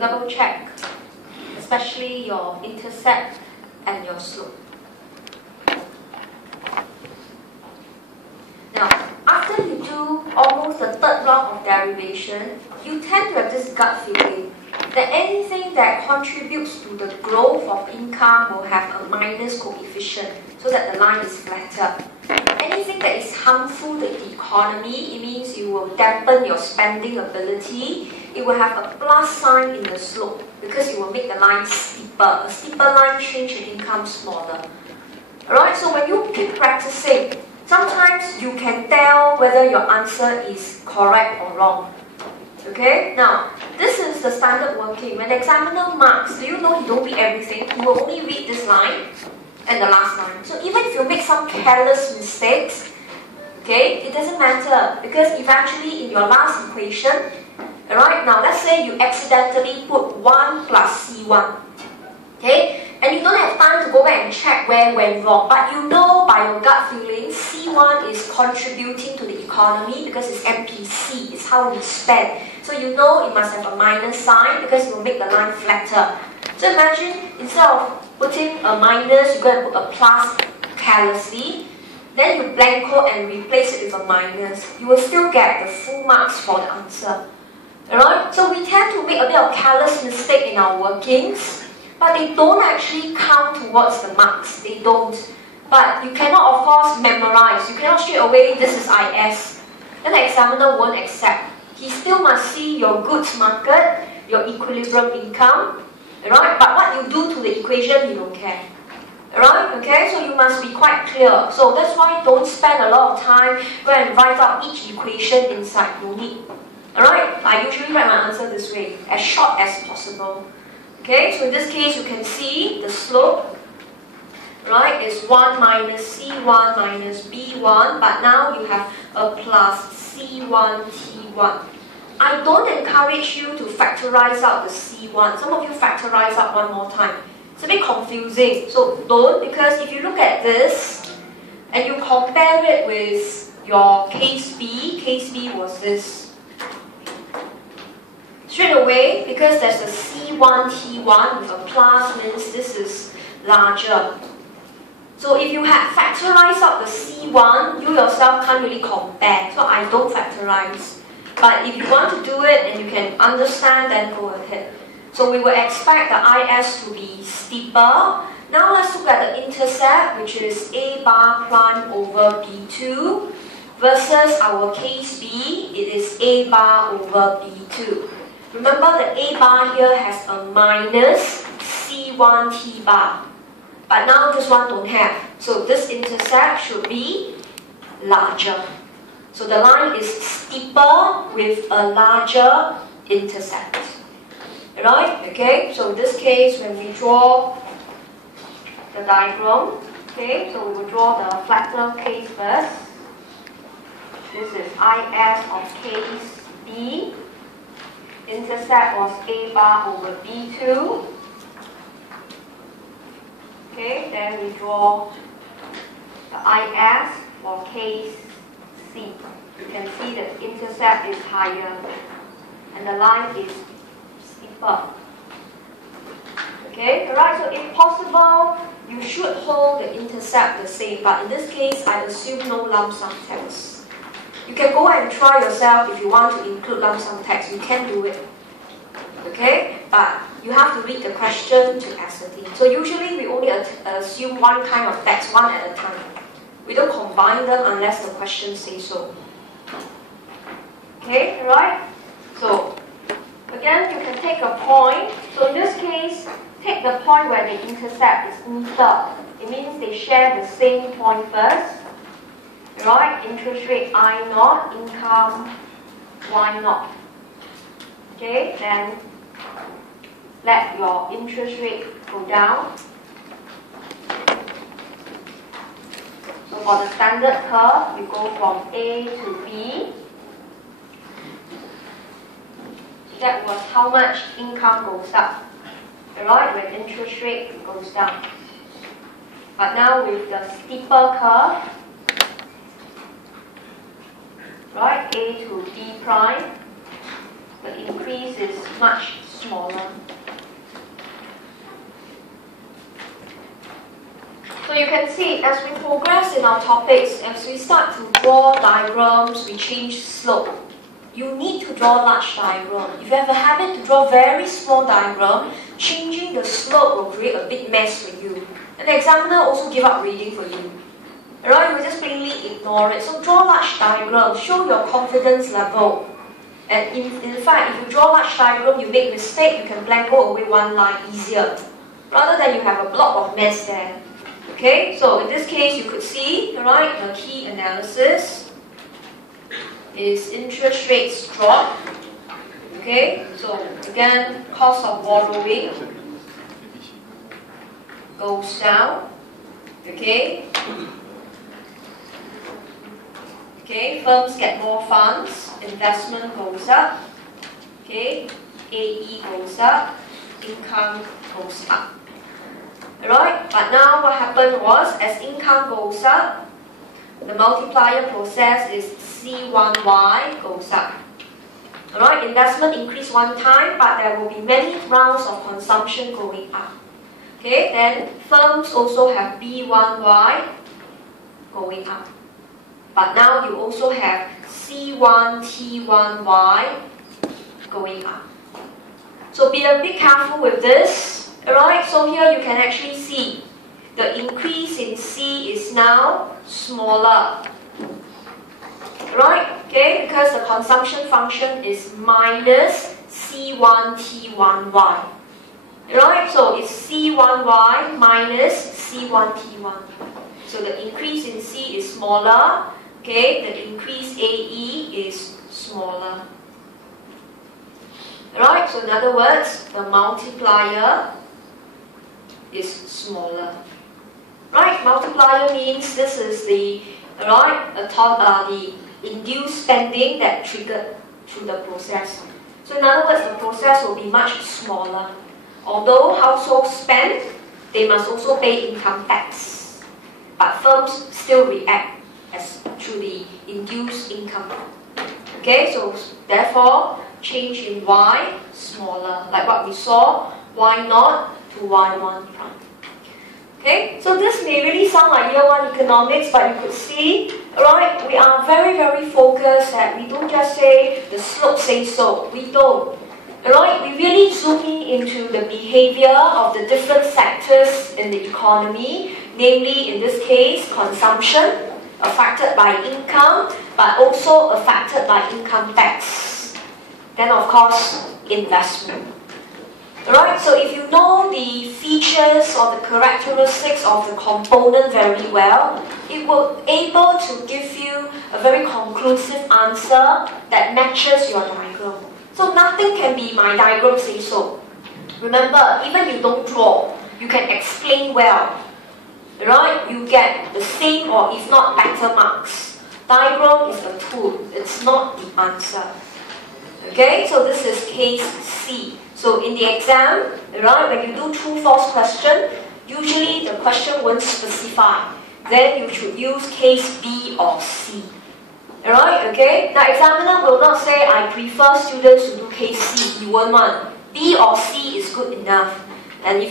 double check, especially your intercept and your slope. Now, after you do almost the third round of derivation, you tend to have this gut feeling that anything that contributes to the growth of income will have a minus coefficient so that the line is flatter. Anything that is harmful to the economy, it means you will dampen your spending ability. It will have a plus sign in the slope because it will make the line steeper. A steeper line change in income smaller. Alright, so when you keep practicing, sometimes you can tell whether your answer is correct or wrong. Okay, now this is the standard working. When the examiner marks, do you know he don't read everything? He will only read this line and the last line. So even if you make some careless mistakes, okay, it doesn't matter because eventually in your last equation, alright, now let's say you accidentally put 1 plus C1, okay, and you don't have time to go back and check where went wrong, but you know by your gut feeling C1 is contributing to the economy because it's MPC, it's how we spend. So you know it must have a minus sign because it will make the line flatter. So imagine instead of putting a minus, you go and put a plus carelessly, then you blanco and replace it with a minus. You will still get the full marks for the answer. Alright? So we tend to make a bit of careless mistake in our workings, but they don't actually count towards the marks. They don't. But you cannot, of course, memorize. You cannot straight away, this is IS. Then the examiner won't accept. He still must see your goods market, your equilibrium income, right? But what you do to the equation, he don't care. Alright? Okay? So you must be quite clear. So that's why don't spend a lot of time go and write out each equation inside. No need. Alright? I usually write my answer this way, as short as possible. Okay? So in this case, you can see the slope, right, is 1 minus C1 minus B1, but now you have a plus C1 T1. I don't encourage you to factorize out the C1. Some of you factorize out one more time. It's a bit confusing, so don't, because if you look at this and you compare it with your case B was this. Straight away, because there's a C1 T1 with a plus, means this is larger. So if you had factorized out the C1, you yourself can't really compare. So I don't factorize. But if you want to do it and you can understand, then go ahead. So we will expect the IS to be steeper. Now let's look at the intercept, which is A bar prime over B2 versus our case B, it is A bar over B2. Remember the A bar here has a minus C1 T bar. But now this one don't have. So this intercept should be larger. So the line is steeper with a larger intercept. Right? Okay? So in this case, when we draw the diagram, okay, so we will draw the flatter case first. This is IS of case B. Intercept was A bar over B2. Okay, then we draw the IS for case C. You can see the intercept is higher and the line is steeper. Okay, alright, so if possible, you should hold the intercept the same, but in this case, I assume no lump sum text. You can go and try yourself if you want to include lump sum text, you can do it. Okay, but you have to read the question to ascertain. So usually we only assume one kind of text, one at a time. We don't combine them unless the question says so. Okay, right? So, again, you can take a point. So in this case, take the point where the intercept is neater. It means they share the same point first. Right? Interest rate I0, income Y0. Okay, then let your interest rate go down. So for the standard curve, we go from A to B. That was how much income goes up, right, when interest rate goes down. But now with the steeper curve, right, A to B prime, the increase is much smaller. So you can see, as we progress in our topics, as we start to draw diagrams, we change slope. You need to draw large diagram. If you have a habit to draw very small diagram, changing the slope will create a big mess for you. And the examiner also give up reading for you. Alright, you just plainly ignore it. So draw large diagram, show your confidence level. And in fact, if you draw large diagram, you make mistake, you can blank away one line easier. Rather than you have a block of mess there. Okay, so in this case, you could see, alright, the key analysis is interest rates drop. Okay, so again, cost of borrowing goes down. Okay. Okay, firms get more funds, investment goes up. Okay, AE goes up, income goes up. Alright, but now what happened was, as income goes up, the multiplier process is C1Y goes up. Alright, investment increase one time, but there will be many rounds of consumption going up. Okay, then firms also have B1Y going up. But now you also have C1T1Y going up. So be a bit careful with this. Alright, so here you can actually see the increase in C is now smaller. Right? Okay, because the consumption function is minus C1T1Y. Right? So it's C1Y minus C1T1. So the increase in C is smaller. Okay, the increase AE is smaller. Right? So in other words, the multiplier is smaller. Right? Multiplier means this is the the induced spending that triggered through the process. So in other words, the process will be much smaller. Although households spend, they must also pay income tax. But firms still react as through the induced income. Okay, so therefore, change in Y smaller. Like what we saw, Y0 to Y1 prime. Okay, so this may really sound like year 1 economics, but you could see, right, we are very, very focused that we don't just say the slope says so. We don't. Right, we really zoom in into the behavior of the different sectors in the economy, namely in this case, consumption, affected by income, but also affected by income tax. Then of course, investment. Alright, so if you know the features or the characteristics of the component very well, it will be able to give you a very conclusive answer that matches your diagram. So nothing can be my diagram says so. Remember, even you don't draw, you can explain well. Right? You get the same or if not better marks. Diagram is a tool, it's not the answer. Okay, so this is case C. So in the exam, right, when you do true-false question, usually the question won't specify. Then you should use case B or C. Alright, okay? The examiner will not say, I prefer students to do case C. He won't want. B or C is good enough. And if